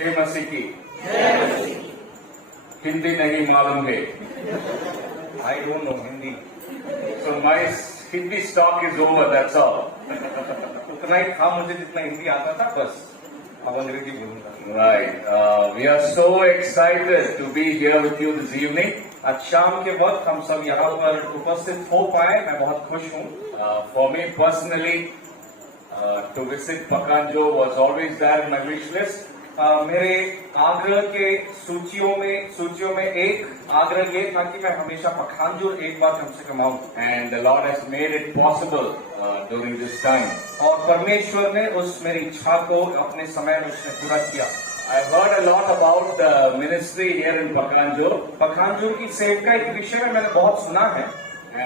जय मसीह की। हिंदी नहीं मालूम है। I don't know Hindi. So my Hindi stock is over, that's all. उतना ही था मुझे जितना हिंदी आता था, बस अब अंग्रेजी बोलूंगा। Right. We are so excited to be here with you this evening. आज शाम के वक्त हम सब यहाँ पर उपस्थित हो पाए, मैं बहुत खुश हूँ। For me personally, to visit Pakanjo was always there in my wish list. मेरे आग्रह के सूचियों में एक आग्रह ये था कि मैं हमेशा पखानजोर एक बार कम से कम आऊं। And the Lord has made it possible during this time. और परमेश्वर ने उस मेरी इच्छा को अपने समय में उसने पूरा किया। I've heard a lot about the ministry here in Pakanjo. पखानजोर की सेवकाई के विषय में मैंने बहुत सुना है।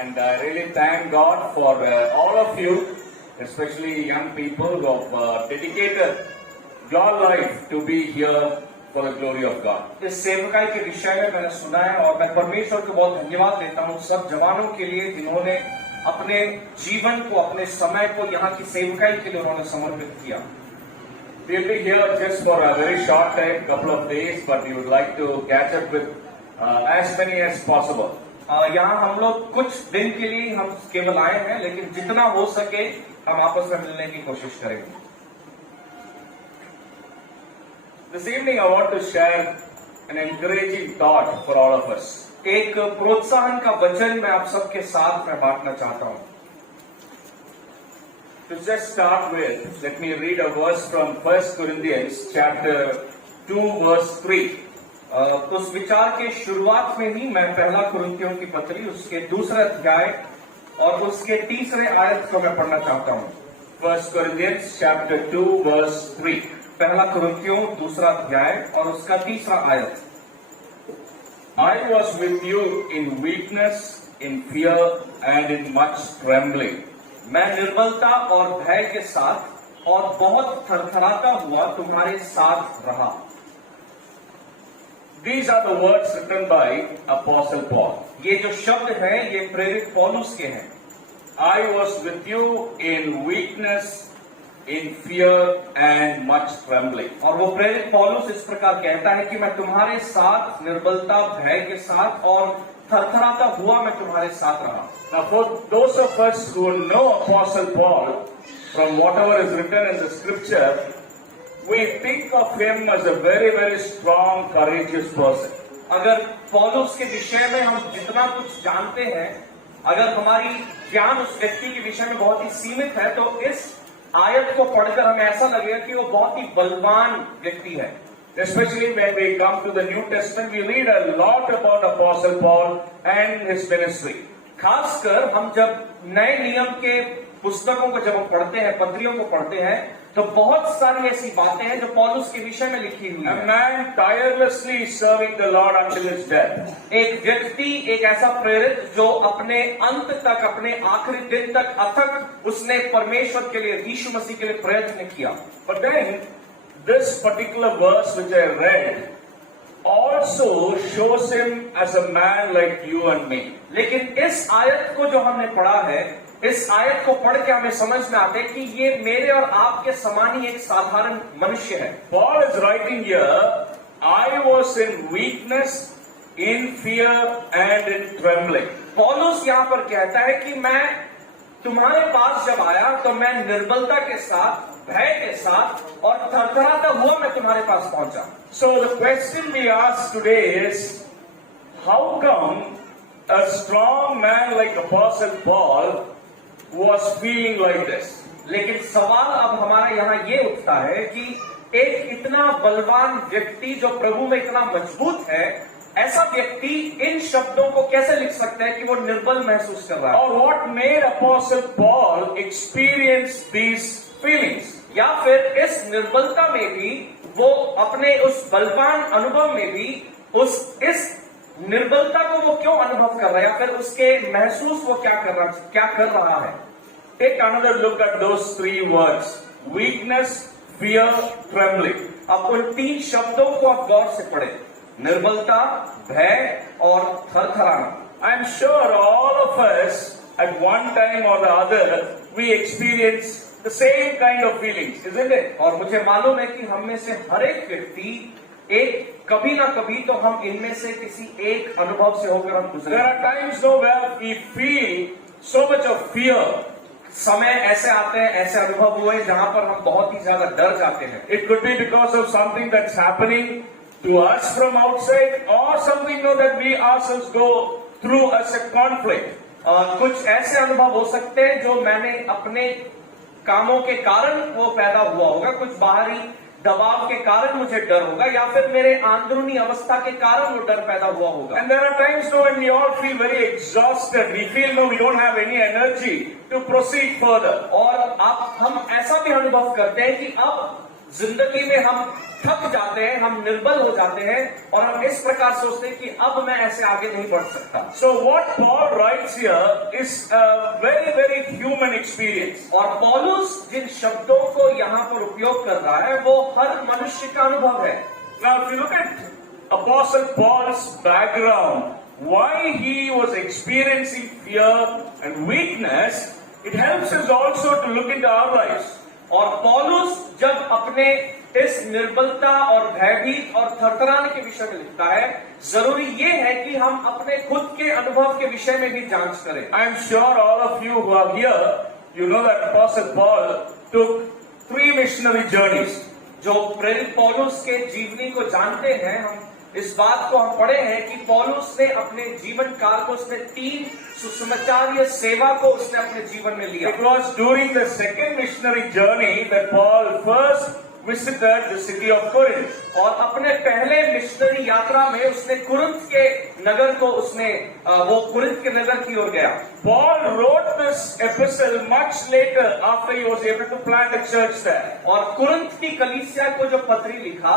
And I really thank God for all of you, especially young people who have dedicated your life to be here for the glory of God. इस सेवकाई के विषय में मैंने सुना है और मैं परमेश्वर को बहुत धन्यवाद देता हूँ सब जवानों के लिए जिन्होंने अपने जीवन को, अपने समय को यहाँ की सेवकाई के लिए उन्होंने समर्पित किया। We'll be here just for a very short time, couple of days, but we would like to catch up with as many as possible. यहाँ हम लोग कुछ दिन के लिए हम केवल आए हैं, लेकिन जितना हो सके हम आपस में मिलने की कोशिश करेंगे। This evening I want to share an encouraging thought for all of us. एक प्रोत्साहन का वचन मैं आप सबके साथ में बांटना चाहता हूँ। To just start with, let me read a verse from 1 Corinthians chapter 2 verse 3. उस विचार के शुरुआत में ही मैं पहला कुरिन्थियों की पत्री उसके दूसरे अध्याय और उसके तीसरे आयत को मैं पढ़ना चाहता हूँ। 1 Corinthians chapter 2 verse 3. पहला कुरिन्थियों दूसरा अध्याय और उसका तीसरा आयत। I was with you in weakness, in fear and in much trembling. मैं निर्बलता और भय के साथ और बहुत थरथराता हुआ तुम्हारे साथ रहा। These are the words written by Apostle Paul. ये जो शब्द हैं ये प्रेरित पौलुस के हैं। I was with you in weakness, in fear and much trembling. और वो प्रेरित पौलुस इस प्रकार कहता है कि मैं तुम्हारे साथ निर्बलता भय के साथ और थरथराता हुआ मैं तुम्हारे साथ रहा। Now for those of us who know Apostle Paul, from whatever is written in the scripture, we think of him as a very, very strong, courageous person. अगर पौलुस के विषय में हम जितना कुछ जानते हैं, अगर हमारी ज्ञान उस व्यक्ति के विषय में बहुत ही सीमित है, तो इस आयत को पढ़कर हमें ऐसा लगेगा कि वो बहुत ही बलवान व्यक्ति है। Especially when we come to the New Testament, we read a lot about Apostle Paul and his ministry. खासकर हम जब नए नियम के पुस्तकों को जब हम पढ़ते हैं, पत्रियों को पढ़ते हैं, तो बहुत सारी ऐसी बातें हैं जो पौलुस के विषय में लिखी हुई A है। man tirelessly serving the Lord until his death. एक व्यक्ति, एक ऐसा प्रेरित जो अपने अंत तक, अपने आखिरी दिन तक अथक उसने परमेश्वर के लिए, यीशु मसीह के लिए प्रयत्न किया। But then this particular verse which I read also shows him as a man like you and me. लेकिन इस आयत को जो हमने पढ़ा है, इस आयत को पढ़ के हमें समझ में आता है कि ये मेरे और आपके समान ही एक साधारण मनुष्य है। Paul is writing here, I was in weakness, in fear and in trembling. पौलुस यहाँ पर कहता है कि मैं तुम्हारे पास जब आया तो मैं निर्बलता के साथ, भय के साथ और थरथराता हुआ मैं तुम्हारे पास पहुंचा। So the question we ask today is, how come a strong man like Apostle Paul was feeling like this? लेकिन सवाल अब हमारा यहाँ ये उठता है कि एक इतना बलवान व्यक्ति जो प्रभु में इतना मजबूत है, ऐसा व्यक्ति इन शब्दों को कैसे लिख सकता है कि वो निर्बल महसूस कर रहा है? Or what made Apostle Paul experience these feelings? या फिर इस निर्बलता में भी वो अपने उस बलवान अनुभव में भी इस निर्बलता को वो क्यों अनुभव कर रहा है, या फिर उसके महसूस वो क्या कर रहा है? Take another look at those three words: weakness, fear, trembling. अब उन तीन शब्दों को आप गौर से पढ़ें, निर्बलता, भय और थरथराना। I am sure all of us at one time or the other we experience the same kind of feelings, isn't it? और मुझे मालूम है कि हम में से हर एक व्यक्ति एक कभी ना कभी तो हम इनमें से किसी एक अनुभव से होकर हम गुजरे। There are times though where we feel so much of fear. समय ऐसे आते हैं, ऐसे अनुभव हुए जहां पर हम बहुत ही ज्यादा डर जाते हैं। It could be because of something that's happening to us from outside, or something that we ourselves go through as a conflict. कुछ ऐसे अनुभव हो सकते हैं जो मैंने अपने कामों के कारण वो पैदा हुआ होगा, कुछ बाहरी दबाव के कारण मुझे डर होगा, या फिर मेरे अंदरूनी अवस्था के कारण वो डर पैदा हुआ होगा। And there are times when we all feel very exhausted. We feel we don't have any energy to proceed further. और हम ऐसा भी अनुभव करते हैं कि अब जिंदगी में हम थक जाते हैं, हम निर्बल हो जाते हैं और हम इस प्रकार सोचते हैं कि अब मैं ऐसे आगे नहीं बढ़ सकता। So what Paul writes here is a very, very human experience. और पौलुस जिन शब्दों को यहाँ पर उपयोग कर रहा है वो हर मनुष्य का अनुभव है। Now if you look at Apostle Paul's background, why he was experiencing fear and weakness, it helps us also to look into our lives. और पौलुस जब अपने इस निर्बलता और भयभीत और थरथराने के विषय में लिखता है, जरूरी ये है कि हम अपने खुद के अनुभव के विषय में भी जांच करें। I am sure all of you who are here, you know that Apostle Paul took 3 missionary journeys. जो प्रेरित पौलुस के जीवनी को जानते हैं, हम इस बात को हम पढ़े हैं कि पौलुस ने अपने जीवन काल को उसने 3 सुसमाचारीय सेवा को उसने अपने जीवन में लिया। It was during the second missionary journey that Paul first visited the city of Corinth. और अपने पहले मिशनरी यात्रा में उसने कुरिन्थ के नगर को वो कुरिन्थ के नगर की ओर गया। Paul wrote this epistle much later after he was able to plant a church there. और कुरिन्थ की कलीसिया को जो पत्री लिखा,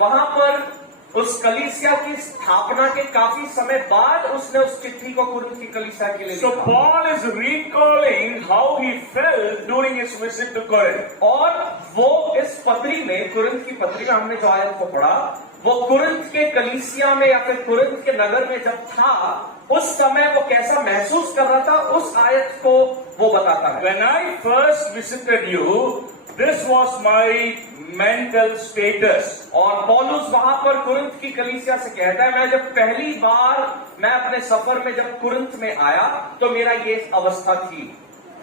वहां पर उस कलीसिया की स्थापना के काफी समय बाद उसने उस चिट्ठी को कुरिन्थ की कलीसिया के लिए So लिखा। Paul is recalling how he felt during his visit to Corinth. और वो इस पत्री में, कुरिन्थ की पत्री में हमने जो आयत को पढ़ा, वो कुरिन्थ के कलीसिया में या फिर कुरिन्थ के नगर में जब था, उस समय वो कैसा महसूस कर रहा था, उस आयत को वो बताता है। When I first visited you, this was my mental status. और पौलुस वहां पर कुरिन्थ की कलीसिया से कहता है, मैं जब पहली बार मैं अपने सफर में जब कुरिन्थ में आया तो मेरा ये अवस्था थी।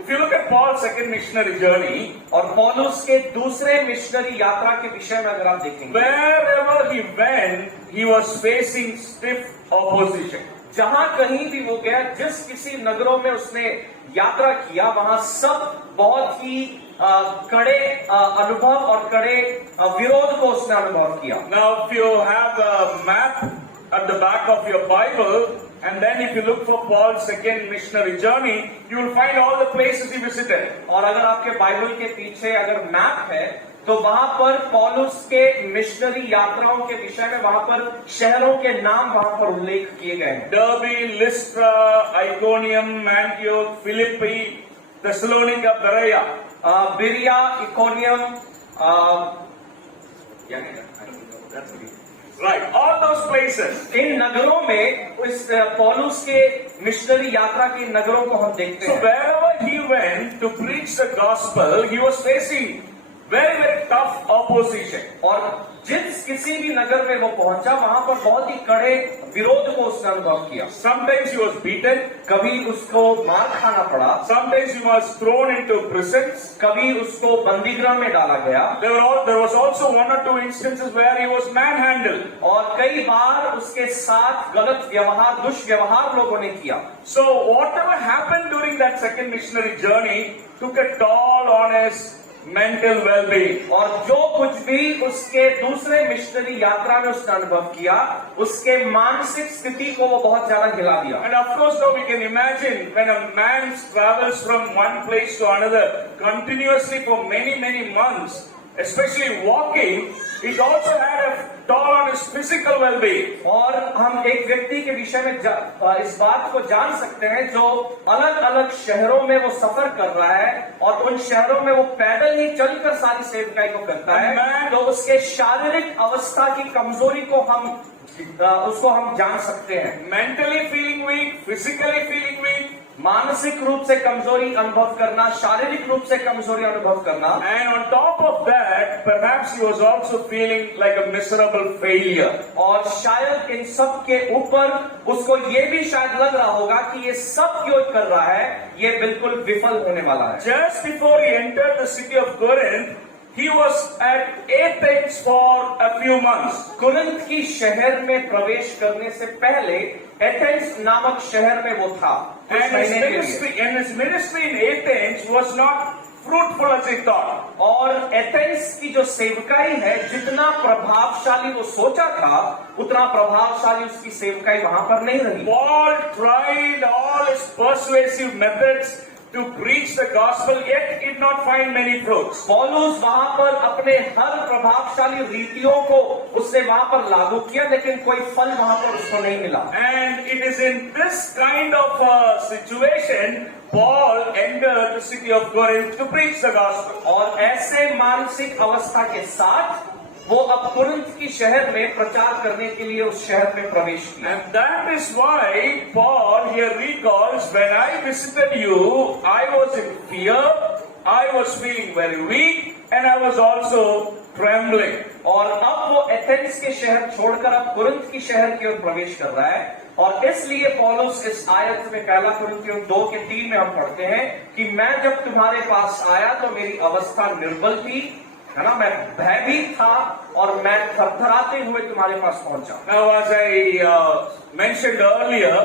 If you look at Paul's second missionary journey, और पौलुस के दूसरे मिशनरी यात्रा के विषय में अगर आप देखेंगे, wherever he went, he was facing stiff opposition. जहां कहीं भी वो गया, जिस किसी नगरों में उसने यात्रा किया, वहां सब बहुत ही कड़े अनुभव और कड़े विरोध को उसने अनुभव किया। Now, if you have a map at the back of your Bible, and then if you look for Paul's second missionary journey, you will find all the places he visited. और अगर आपके बाइबल के पीछे अगर map है, तो वहां पर पौलुस के मिशनरी यात्राओं के विषय में वहां पर शहरों के नाम वहां पर उल्लेख किए गए हैं। Derbe, Lystra, Iconium, Antioch, Philippi, Thessalonica, Berea. बिरिया, इकोनियम, Right, all those places. इन नगरों में इस पौलुस के मिशनरी यात्रा के नगरों को हम देखते So हैं। wherever he went to preach the gospel, he was facing very, very tough opposition. और जिस किसी भी नगर में वो पहुंचा, वहां पर बहुत ही कड़े विरोध को उसने अनुभव किया। Sometimes he was beaten. कभी उसको मार खाना पड़ा, Sometimes he was thrown into prisons. कभी उसको बंदीगृह में डाला गया, There was also 1 or 2 instances where he was manhandled. और कई बार उसके साथ गलत व्यवहार, दुष्व्यवहार लोगों ने किया। So whatever happened during that second missionary journey took a toll on his mental well-being. और जो कुछ भी उसके दूसरे मिशनरी यात्रा में उसने अनुभव किया, उसके मानसिक स्थिति को वो बहुत ज्यादा हिला दिया। And of course now we can imagine when a man travels from one place to another continuously for many, many months, especially walking, it also had a toll on his physical well-being. और हम एक व्यक्ति के विषय में इस बात को जान सकते हैं जो अलग अलग शहरों में वो सफर कर रहा है और उन शहरों में वो पैदल ही चलकर सारी सेवकाई को करता है, तो उसके शारीरिक अवस्था की कमजोरी को उसको हम जान सकते हैं। Mentally feeling weak, physically feeling weak, मानसिक रूप से कमजोरी अनुभव करना, शारीरिक रूप से कमजोरी अनुभव करना, And on top of that, perhaps he was also feeling like a miserable failure. और शायद इन सब के ऊपर उसको ये भी शायद लग रहा होगा कि ये सब जो कर रहा है ये बिल्कुल विफल होने वाला है। Just before he entered the city of Corinth, he was at Athens for a few months. Corinth की शहर में प्रवेश करने से पहले एथेंस नामक शहर में वो था। कुछ And his महीने के लिए। ministry in Athens was not fruitful as he thought. और एथेंस की जो सेवकाई है, जितना प्रभावशाली वो सोचा था उतना प्रभावशाली उसकी सेवकाई वहां पर नहीं रही। Paul tried all his persuasive methods to preach the gospel, yet did not find many fruits. पौलुस वहां पर अपने हर प्रभावशाली रीतियों को उसने वहां पर लागू किया, लेकिन कोई फल वहां पर उसको नहीं मिला। And it is in this kind of situation Paul entered the city of Corinth to preach the gospel. और ऐसे मानसिक अवस्था के साथ वो अब कुरिन्थ की शहर में प्रचार करने के लिए उस शहर में प्रवेश किया। And that is why Paul here recalls, when I visited you, I was in fear, I was feeling very weak, and I was also trembling. और अब वो एथेंस के शहर छोड़कर अब कुरिन्थ की शहर की ओर प्रवेश कर रहा है, और इसलिए पौलुस इस आयत में पहला कुरिन्थियों 2:3 में हम पढ़ते हैं कि मैं जब तुम्हारे पास आया तो मेरी अवस्था निर्बल थी, है ना, मैं भयभीत था और मैं थरथराते हुए तुम्हारे पास पहुंचा। Now, as I mentioned earlier,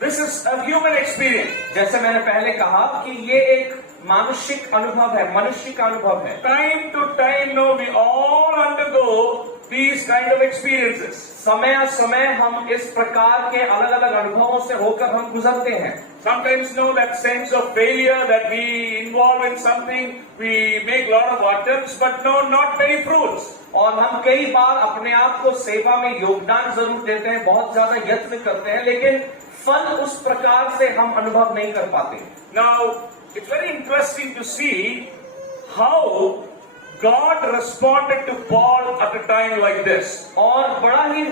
this is a human experience. जैसे मैंने पहले कहा कि ये एक मानुषिक अनुभव है, मनुष्य का अनुभव है। Time to time, no, we all undergo these kind of experiences. समय समय हम इस प्रकार के अलग अलग अनुभवों से होकर हम गुजरते हैं। Sometimes, no, that sense of failure, that we involve in something, we make lot of attempts, but no, not many fruits. और हम कई बार अपने आप को सेवा में योगदान जरूर देते हैं, बहुत ज्यादा यत्न करते हैं, लेकिन फल उस प्रकार से हम अनुभव नहीं कर पाते। Now, it's very interesting to see how God responded to Paul at a time like this. और बड़ा ही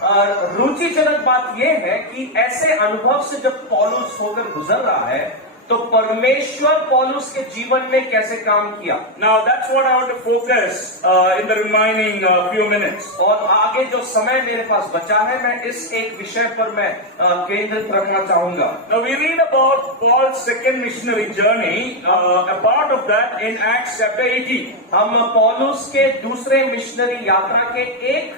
रुचिजनक बात यह है कि ऐसे अनुभव से जब पौलुस होकर गुजर रहा है तो परमेश्वर पौलुस के जीवन में कैसे काम किया। Now, that's what I want to focus in the remaining few minutes. और आगे जो समय मेरे पास बचा है मैं इस एक विषय पर मैं केंद्रित रखना चाहूंगा। Now, we read about Paul's second missionary journey, a part of that in Acts chapter 18. हम पौलुस के दूसरे मिशनरी यात्रा के एक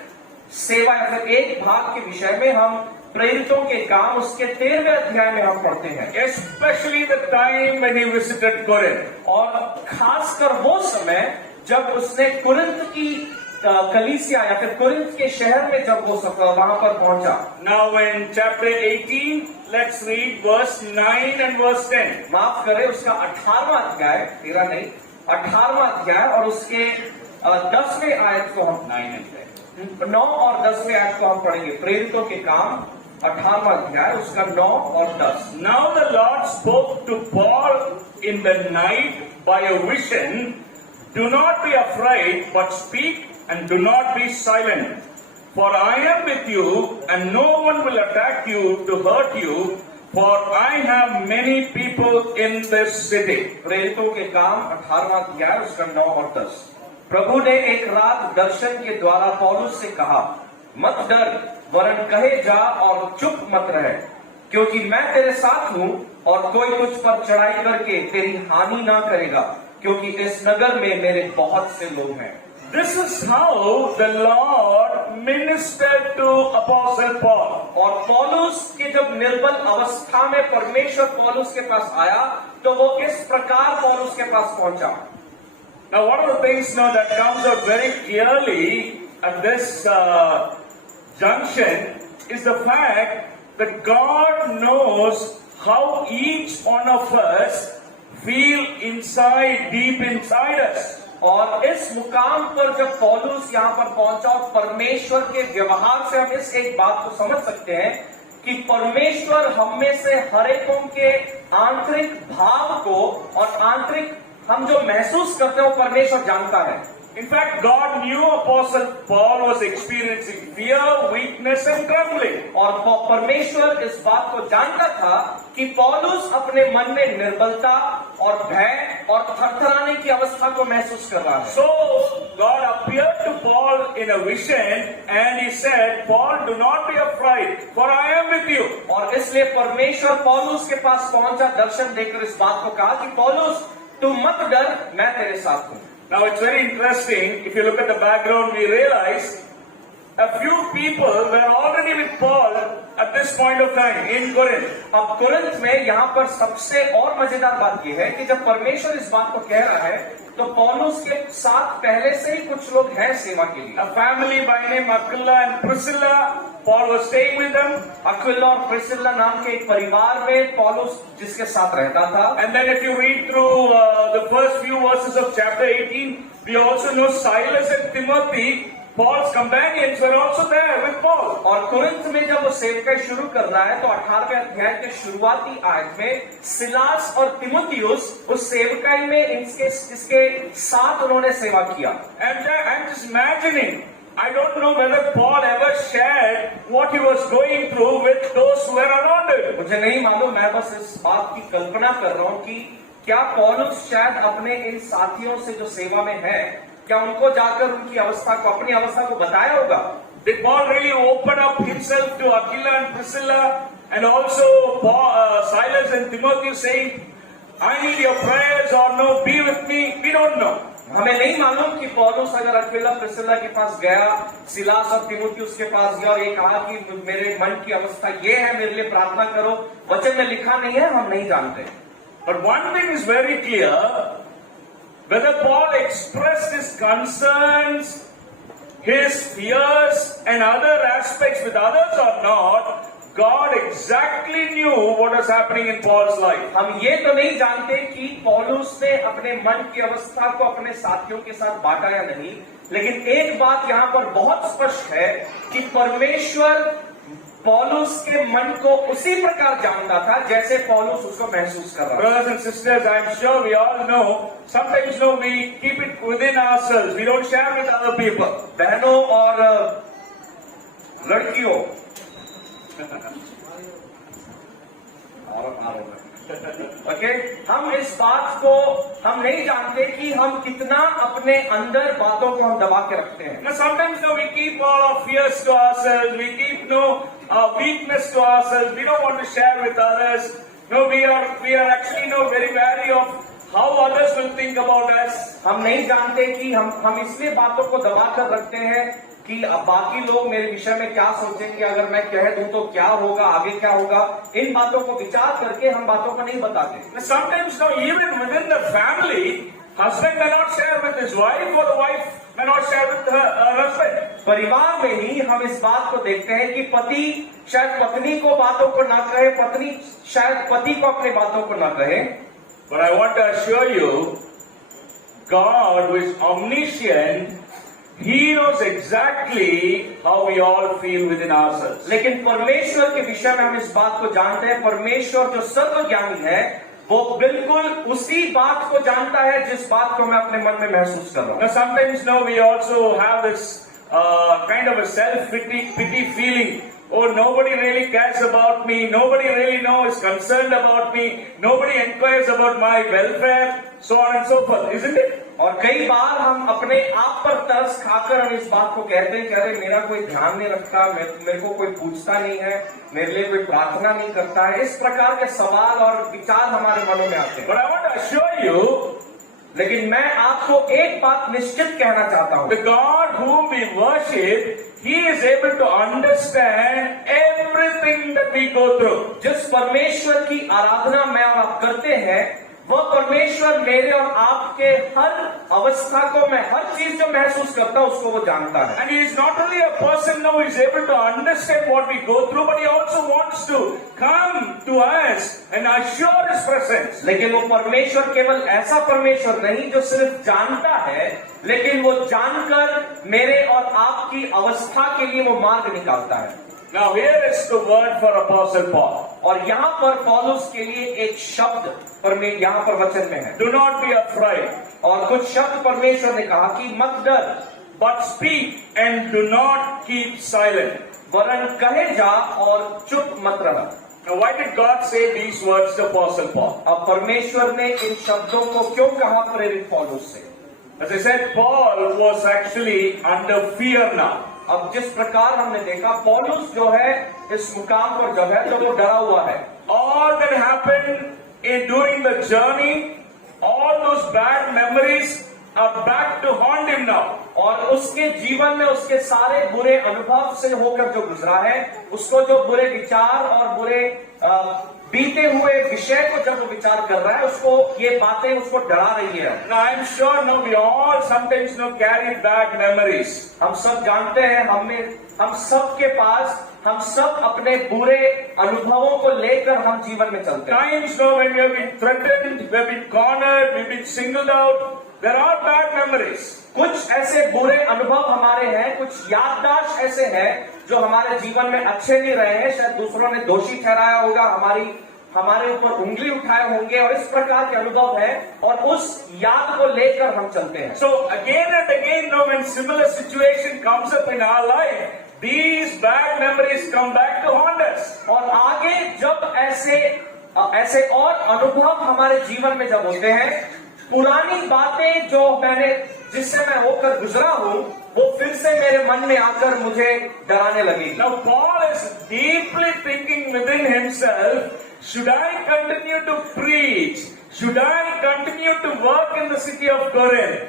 सेवा या फिर एक भाग के विषय में हम प्रेरितों के काम उसके 13वें अध्याय में हम पढ़ते हैं। Especially the time when he visited Corinth. और खासकर वो समय जब उसने कुरिन्थ की कलीसिया या फिर कुरिन्थ के शहर में जब वो वहां पर पहुंचा। Now, in chapter 18, let's read verse 9 and verse 10. माफ करें, उसका 18वां अध्याय, 13 नहीं, 18वां अध्याय और उसके 10वें आयत को हम 9 और 10वें आयत को हम पढ़ेंगे। प्रेरितों के काम 18वां अध्याय उसका 9 और 10। Now the Lord spoke to Paul in the night by a vision. Do not be afraid, but speak and do not be silent. For I am with you, and no one will attack you to hurt you, for I have many people in this city. प्रेरितों के काम 18वां अध्याय उसका 9 और 10। प्रभु ने एक रात दर्शन के द्वारा पौलुस से कहा, मत डर, वरन कहे जा और चुप मत रहे, क्योंकि मैं तेरे साथ हूँ और कोई तुझ पर चढ़ाई करके तेरी हानि ना करेगा, क्योंकि इस नगर में मेरे बहुत से लोग हैं। This is how the Lord ministered to Apostle Paul. और पौलुस के जब निर्बल अवस्था में परमेश्वर पौलुस के पास आया तो वो इस प्रकार पौलुस के पास पहुंचा। Now, one of the things now that comes out very clearly at this junction is the fact that God knows how each one of us feel inside, deep inside us. और इस मुकाम पर जब पौलुस यहाँ पर पहुंचा और परमेश्वर के व्यवहार से हम इस एक बात को समझ सकते हैं कि परमेश्वर हम में से हर एक के आंतरिक भाव को और आंतरिक हम जो महसूस करते हैं वो परमेश्वर जानता है। In fact, God knew Apostle Paul was experiencing fear, weakness and trembling. और परमेश्वर इस बात को जानता था कि पौलुस अपने मन में निर्बलता और भय और थरथराने की अवस्था को महसूस कर रहा है। So God appeared to Paul in a vision and he said, Paul, do not be afraid, for I am with you. और इसलिए परमेश्वर पौलुस के पास पहुंचा, दर्शन देकर इस बात को कहा कि पौलुस तू मत डर, मैं तेरे साथ हूं। Now it's very interesting, if you look at the background, we realize a few people were already with Paul at this point of time in Corinth. अब कुरिन्थ में यहाँ पर सबसे और मजेदार बात यह है कि जब परमेश्वर इस बात को कह रहा है तो पौलुस के साथ पहले से ही कुछ लोग हैं सेवा के लिए। A family by name Aquila and Priscilla, Paul was staying with them. Aquila और प्रिसिल्ला नाम के एक परिवार में पौलुस जिसके साथ रहता था। And then if you read through the first few verses of chapter 18, we also know Silas and Timothy, Paul's companions, were also there with Paul. और कुरिन्थ में जब वो सेवकाई शुरू कर रहा है तो 18वें अध्याय के शुरुआती आयत में सिलास और तिमुथियुस उस सेवकाई में इसके साथ उन्होंने सेवा किया। And I'm just imagining, I don't know whether Paul ever shared what he was going through with those who were around him. मुझे नहीं मालूम, मैं बस इस बात की कल्पना कर रहा हूँ कि क्या पौलुस शायद अपने इन साथियों से जो सेवा में है, क्या उनको जाकर उनकी अवस्था को, अपनी अवस्था को बताया होगा? Did Paul really open up himself to Aquila and Priscilla and also Silas and Timothy saying, I need your prayers or no, be with me? We don't know. हमें नहीं मालूम कि पौलुस अगर अक्विला प्रिसिल्ला के पास गया, सिलास और तिमुथियुस के पास गया और ये कहा कि मेरे मन की अवस्था ये है, मेरे लिए प्रार्थना करो। वचन में लिखा नहीं है, हम नहीं जानते। But one thing is very clear, whether Paul expressed his concerns, his fears and other aspects with others or not, God exactly knew what was happening in Paul's life. हम ये तो नहीं जानते कि पौलुस ने अपने मन की अवस्था को अपने साथियों के साथ बांटा या नहीं, लेकिन एक बात यहाँ पर बहुत स्पष्ट है कि परमेश्वर पौलुस के मन को उसी प्रकार जानता था जैसे पौलुस उसको महसूस कर रहा था। Brothers and sisters, I'm sure we all know, sometimes we keep it within ourselves. We don't share with other people. बहनों और लड़कियों, ओके, हम इस बात को हम नहीं जानते कि हम कितना अपने अंदर बातों को हम दबा के रखते हैं। Now, sometimes we keep all our fears to ourselves. We keep our weakness to ourselves. We don't want to share with others. No, we are actually very wary of how others will think about us. हम नहीं जानते कि हम इसलिए बातों को दबा कर रखते हैं कि बाकी लोग मेरे विषय में क्या सोचेंगे, अगर मैं कह दूं तो क्या होगा, आगे क्या होगा। इन बातों को विचार करके हम बातों को नहीं बताते। Sometimes even within the family, husband cannot share with his wife or the wife cannot share with her husband. परिवार में ही हम इस बात को देखते हैं कि पति शायद पत्नी को बातों को ना कहे, पत्नी शायद पति को अपनी बातों को ना कहे। But I want to assure you, God, who is omniscient, He knows exactly how we all feel within ourselves. लेकिन परमेश्वर के विषय में हम इस बात को जानते हैं, परमेश्वर जो सर्वज्ञानी है वो बिल्कुल उसी बात को जानता है जिस बात को मैं अपने मन में महसूस कर रहा हूँ। Now sometimes we also have this kind of a self-pity feeling. Oh, nobody really cares about me. Nobody really is concerned about me. Nobody inquires about my welfare, so on and so forth, isn't it? और कई बार हम अपने आप पर तरस खाकर हम इस बात को कहते हैं कि अरे मेरा कोई ध्यान नहीं रखता, मेरे को कोई पूछता नहीं है, मेरे लिए कोई प्रार्थना नहीं करता है। इस प्रकार के सवाल और विचार हमारे मनों में आते हैं। But I want to assure you, लेकिन मैं आपको एक बात निश्चित कहना चाहता हूँ, the God whom we worship, He is able to understand everything that we go through. जिस परमेश्वर की आराधना मैं और आप करते हैं, वह परमेश्वर मेरे और आपके हर अवस्था को, मैं हर चीज जो महसूस करता हूं उसको वो जानता है। And He is not only a person now who is able to understand what we go through, but He also wants to come to us and assure His presence. लेकिन वो परमेश्वर केवल ऐसा परमेश्वर नहीं जो सिर्फ जानता है, लेकिन वो जानकर मेरे और आपकी अवस्था के लिए वो मार्ग निकालता है। Now here is the word for Apostle Paul. और यहाँ पर पौलुस के लिए एक शब्द यहाँ पर वचन में है। Do not be afraid. और कुछ शब्द परमेश्वर ने कहा कि मत डर, but speak and do not keep silent. वरन कहे जा और चुप मत रह। Now, why did God say these words to Apostle Paul? अब परमेश्वर ने इन शब्दों को क्यों कहा प्रेरित पौलुस से? As I said, Paul was actually under fear now. अब जिस प्रकार हमने देखा पौलुस जो है इस मुकाम पर जब है तो वो डरा हुआ है। All that happened during the journey, all those bad memories are back to haunt him now. और उसके जीवन में उसके सारे बुरे अनुभव से होकर जो गुजरा है, उसको जो बुरे विचार और बुरे बीते हुए विषय को जब वो विचार कर रहा है, उसको ये बातें उसको डरा रही है। Now I'm sure now we all sometimes carry bad memories. हम सब जानते हैं, हम सब के पास हम सब अपने बुरे अनुभवों को लेकर हम जीवन में चलते हैं। Times when we have been threatened, we have been cornered, we've been singled out. There are bad memories. कुछ ऐसे बुरे अनुभव हमारे हैं, कुछ याददाश्त ऐसे हैं जो हमारे जीवन में अच्छे नहीं रहे हैं, शायद दूसरों ने दोषी ठहराया होगा, हमारे ऊपर उंगली उठाए होंगे और इस प्रकार के अनुभव है और उस याद को लेकर हम चलते हैं। So again and again, when similar situation comes up in our life, these bad memories come back to haunt us. और आगे जब ऐसे और अनुभव हमारे जीवन में जब होते हैं, पुरानी बातें जिससे मैं होकर गुजरा हूं, वो फिर से मेरे मन में आकर मुझे डराने लगेगी। Now Paul is deeply thinking within himself, should I continue to preach? Should I continue to work in the city of Corinth?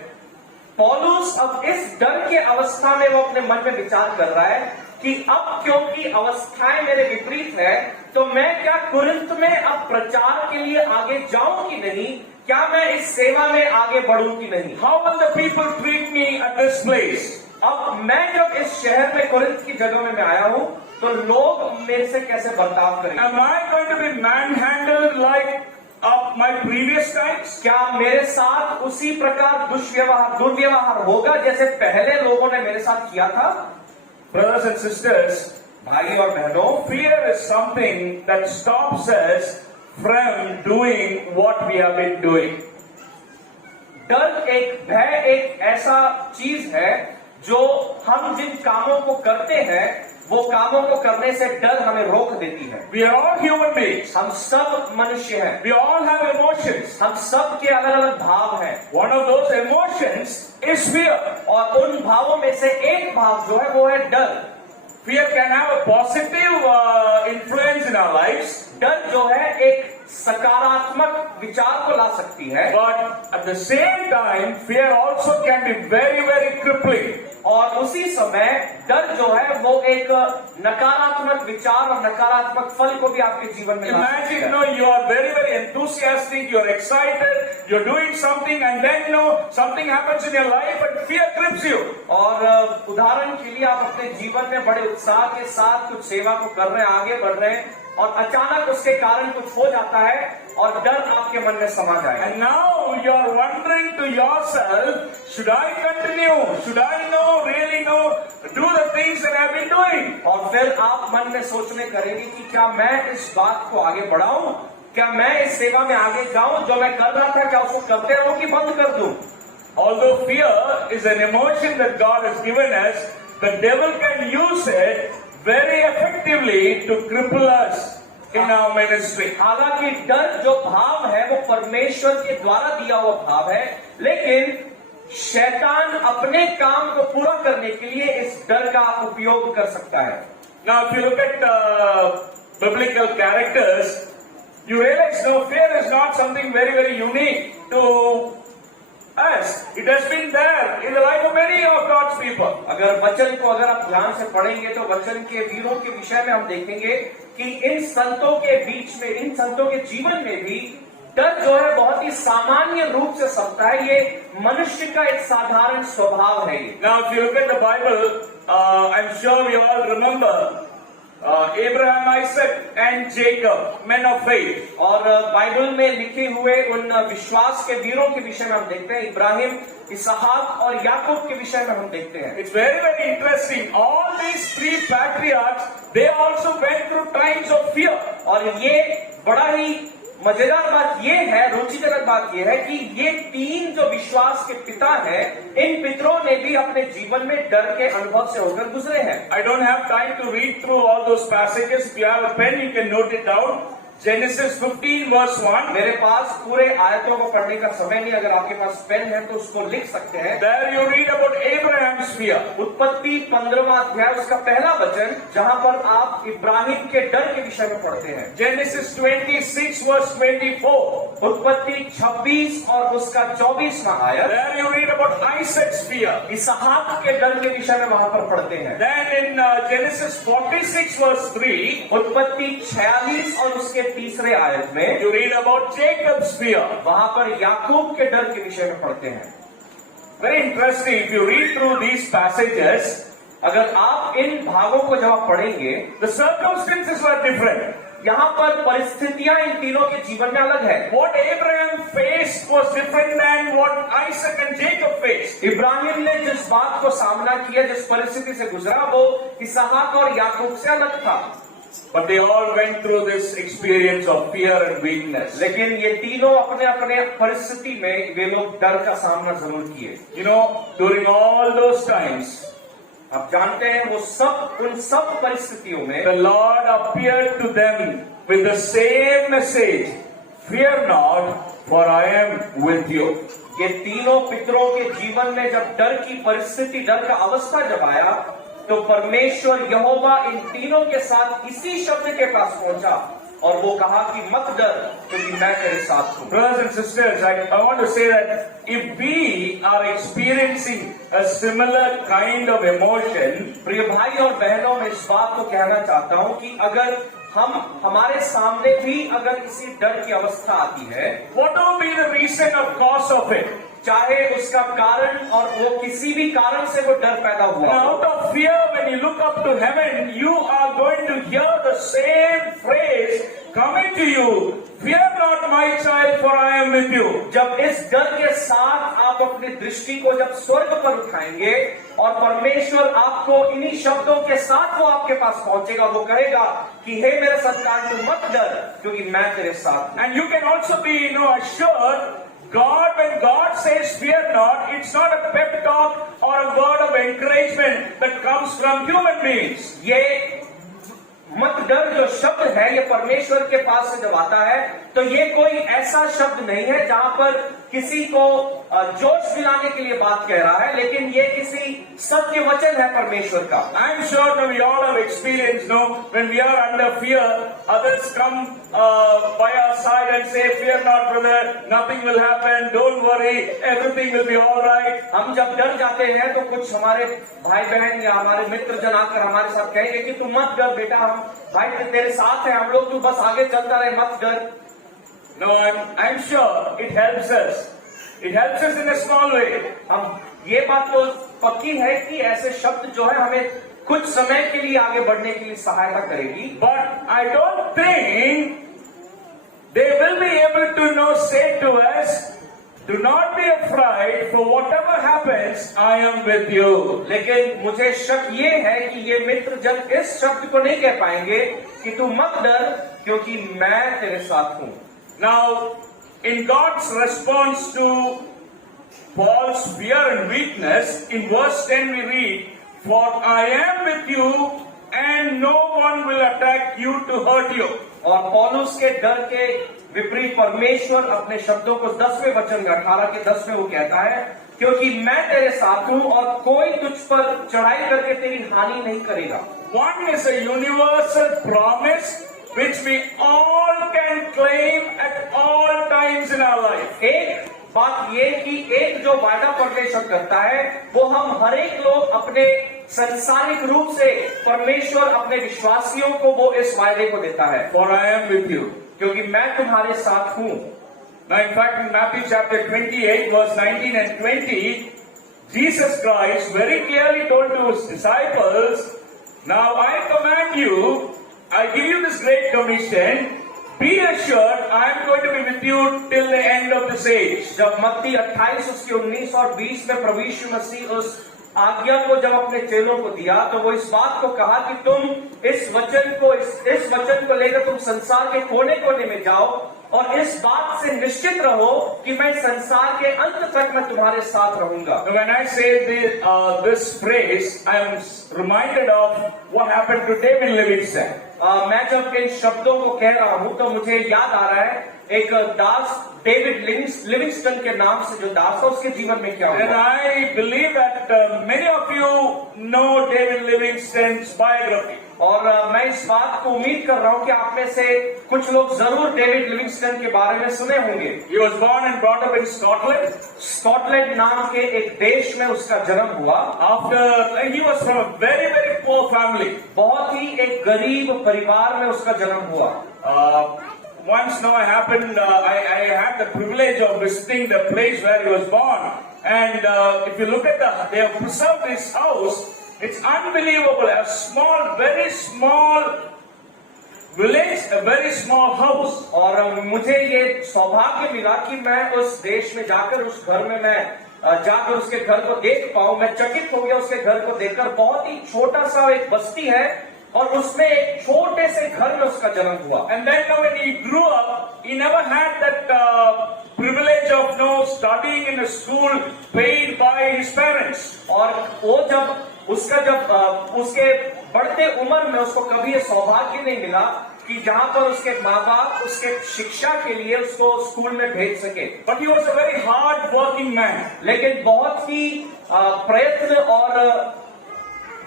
पौलुस अब इस डर की अवस्था में वो अपने मन में विचार कर रहा है कि अब क्योंकि अवस्थाएं मेरे विपरीत है, तो मैं क्या कुरिन्थ में अब प्रचार के लिए आगे जाऊं कि नहीं, क्या मैं इस सेवा में आगे बढ़ूं कि नहीं। How will the people treat me at this place? अब मैं जब इस शहर में कुरिन्थ की जगह में मैं आया हूं, तो लोग मेरे से कैसे बर्ताव करेंगे। Am I going to be manhandled like my previous times? क्या मेरे साथ उसी प्रकार दुर्व्यवहार होगा जैसे पहले लोगों ने मेरे साथ किया था। Brothers and sisters, भाई और बहनों, fear is something that stops us from doing what we have been doing. भय एक ऐसा चीज है जो हम जिन कामों को करते हैं, वो कामों को करने से डर हमें रोक देती है। We are all human beings. हम सब मनुष्य हैं। We all have emotions. हम सब के अलग अलग भाव हैं। One of those emotions is fear. और उन भावों में से एक भाव जो है वो है डर। Fear can have a positive influence in our lives. डर जो है एक सकारात्मक विचार को ला सकती है, but at the same time fear also can be very, very crippling. और उसी समय डर जो है वो एक नकारात्मक विचार और नकारात्मक फल को भी आपके जीवन में ला सकती है। Imagine, you are very, very enthusiastic, you're excited, you're doing something, and then something happens in your life and fear grips you. और उदाहरण के लिए आप अपने जीवन में बड़े उत्साह के साथ कुछ सेवा को कर रहे हैं, आगे बढ़ रहे हैं, और अचानक उसके कारण कुछ हो जाता है और डर आपके मन में समा जाए। And now you are wondering to yourself, should I continue? Should I really do the things that I've been doing? और फिर आप मन में सोचने करेंगे कि क्या मैं इस बात को आगे बढ़ाऊं, क्या मैं इस सेवा में आगे जाऊं, जो मैं कर रहा था क्या उसको करते रहूं कि बंद कर दूं। Although fear is an emotion that God has given us, the devil can use it very effectively to cripple us in our ministry. हालांकि डर जो भाव है वो परमेश्वर के द्वारा दिया हुआ भाव है, लेकिन शैतान अपने काम को पूरा करने के लिए इस डर का उपयोग कर सकता है। Now, if you look at biblical characters, you realize fear is not something very, very unique to us. It has been there in the life of many of God's people. अगर वचन को अगर आप ध्यान से पढ़ेंगे तो वचन के वीरों के विषय में हम देखेंगे कि इन संतों के बीच में, इन संतों के जीवन में भी डर जो है बहुत ही सामान्य रूप से सकता है। ये मनुष्य का एक साधारण स्वभाव है। Now, if you look at the Bible, I'm sure we all remember Abraham, Isaac and Jacob, men of faith. और बाइबल में लिखे हुए उन विश्वास के वीरों के विषय में हम देखते हैं, इब्राहिम, इसहाक और याकूब के विषय में हम देखते हैं। It's very, very interesting. All these three patriarchs, they also went through times of fear. और ये बड़ा ही मजेदार बात यह है, रुचिजनक बात यह है कि ये तीन जो विश्वास के पिता हैं, इन पितरों ने भी अपने जीवन में डर के अनुभव से होकर गुजरे हैं। I don't have time to read through all those passages. If you have a pen, you can note it down. Genesis 15 verse 1. मेरे पास पूरे आयतों को पढ़ने का समय नहीं, अगर आपके पास पेन है तो उसको लिख सकते हैं। There you read about Abraham's fear. उत्पत्ति 15वां अध्याय उसका पहला वचन, जहां पर आप इब्राहिम के डर के विषय में पढ़ते हैं। Genesis 26 verse 24. उत्पत्ति 26 और उसका 24वां आयत। There you read about Isaac's fear. इसहाक के डर के विषय में वहां पर पढ़ते हैं। Then in Genesis 46 verse 3, उत्पत्ति 46 और उसके तीसरे आयत में you read about Jacob's fear. वहां पर याकूब के डर के विषय में पढ़ते हैं। Very interesting. If you read through these passages, अगर आप इन भागों को जब आप पढ़ेंगे, the circumstances were different. यहाँ पर परिस्थितियां इन तीनों के जीवन में अलग है। What Abraham faced was different than what Isaac and Jacob faced. Ibrahim ने जिस बात को सामना किया, जिस परिस्थिति से गुजरा, वो इसहाक और याकूब से अलग था। But they all went through this experience of fear and weakness. लेकिन ये तीनों अपने अपने परिस्थिति में वे लोग डर का सामना जरूर किए। You know, during all those times, आप जानते हैं वो सब, उन सब परिस्थितियों में the Lord appeared to them with the same message, fear not, for I am with you. ये तीनों पितरों के जीवन में जब डर की परिस्थिति, डर का अवस्था जब आया, तो परमेश्वर यहोवा इन तीनों के साथ इसी शब्द के पास पहुंचा और वो कहा कि मत डर, क्योंकि मैं तेरे साथ हूं। Brothers and sisters, I want to say that if we are experiencing a similar kind of emotion, प्रिय भाई और बहनों, मैं इस बात को कहना चाहता हूं कि अगर हमारे सामने भी अगर इसी डर की अवस्था आती है, what will be the reason or cause of it? चाहे उसका कारण और वो किसी भी कारण से वो डर पैदा And हुआ, out of fear, when you look up to heaven, you are going to hear the same phrase coming to you, fear not my child, for I am with you. जब इस डर के साथ आप अपनी दृष्टि को जब स्वर्ग पर उठाएंगे और परमेश्वर आपको इन्हीं शब्दों के साथ वो आपके पास पहुंचेगा, वो कहेगा कि हे मेरे संतान, तू मत डर, क्योंकि मैं तेरे साथ हूं। And you can also be, assured, when God says fear not, it's not a pep talk or a word of encouragement that comes from human beings. ये मत डर जो शब्द है, ये परमेश्वर के पास से जब आता है, तो ये कोई ऐसा शब्द नहीं है जहां पर किसी को जोश दिलाने के लिए बात कह रहा है, लेकिन ये किसी सत्य वचन है परमेश्वर का। I'm sure that we all have experienced, when we are under fear, others come by our side and say, fear not, brother, nothing will happen, don't worry, everything will be all right. हम जब डर जाते हैं तो कुछ हमारे भाई बहन या हमारे मित्र जन आकर हमारे साथ कहेंगे कि तू मत डर बेटा, हम भाई तेरे साथ है, हम लोग, तू बस आगे चलता रहे, मत डर। No, I'm sure it helps us. It helps us in a small way. हम ये बात तो पक्की है कि ऐसे शब्द जो है हमें कुछ समय के लिए आगे बढ़ने के लिए सहायता करेगी, But I don't think they will be able to say to us, do not be afraid, for whatever happens, I am with you. लेकिन मुझे शक ये है कि ये मित्र जन इस शब्द को नहीं कह पाएंगे कि तू मत डर, क्योंकि मैं तेरे साथ हूं। Now, in God's response to Paul's fear and weakness, in verse 10 we read, for I am with you and no one will attack you to hurt you. और पौलुस के डर के विपरीत परमेश्वर अपने शब्दों को 10वें वचन में 18 के 10 में वो कहता है, क्योंकि मैं तेरे साथ हूं और कोई तुझ पर चढ़ाई करके तेरी हानि नहीं करेगा। One is a universal promise which we all can claim at all times in our life. एक बात ये कि एक जो वायदा परमेश्वर करता है, वो हम हर एक लोग अपने संसारिक रूप से परमेश्वर अपने विश्वासियों को वो इस वायदे को देता है, For I am with you. क्योंकि मैं तुम्हारे साथ हूं। Now, in fact, in Matthew chapter 28, verse 19 and 20, Jesus Christ very clearly told to his disciples, now I command you, I give you this great commission, be assured I am going to be with you till the end of this age. जब मत्ती 28 उसके 19 और 20 में प्रभु यीशु मसीह उस आज्ञा को जब अपने चेलों को दिया तो वो इस बात को कहा कि तुम इस वचन को लेकर तुम संसार के कोने कोने में जाओ और इस बात से निश्चित रहो कि मैं संसार के अंत तक मैं तुम्हारे साथ रहूंगा। When I say this phrase, I am reminded of what happened to David Livingstone. मैं जब इन शब्दों को कह रहा हूं तो मुझे याद आ रहा है एक दास डेविड लिविंगस्टन के नाम से जो दास था उसके जीवन में क्या And हुआ। I believe that many of you know David Livingstone's biography. और मैं इस बात को उम्मीद कर रहा हूं कि आप में से कुछ लोग जरूर डेविड लिविंगस्टन के बारे में सुने होंगे। He was born and brought up in Scotland. Scotland नाम के एक देश में उसका जन्म हुआ। He was from a very, very poor family. बहुत ही एक गरीब परिवार में उसका जन्म हुआ। Once now I had the privilege of visiting the place where he was born. And if you look at they have preserved his house, it's unbelievable. A small, very small village, a very small house. और मुझे ये सौभाग्य मिला कि मैं उस देश में जाकर उस घर में मैं जाकर उसके घर को देख पाऊं। मैं चकित हो गया उसके घर को देखकर। बहुत ही छोटा सा एक बस्ती है और उसमें एक छोटे से घर में उसका जन्म हुआ। And then when he grew up, he never had that privilege of studying in a school paid by his parents. और वो उसके बढ़ते उम्र में उसको कभी ये सौभाग्य नहीं मिला कि जहां पर उसके माँ बाप उसके शिक्षा के लिए उसको स्कूल में भेज सके। But he was a very hard working man. लेकिन बहुत ही प्रयत्न और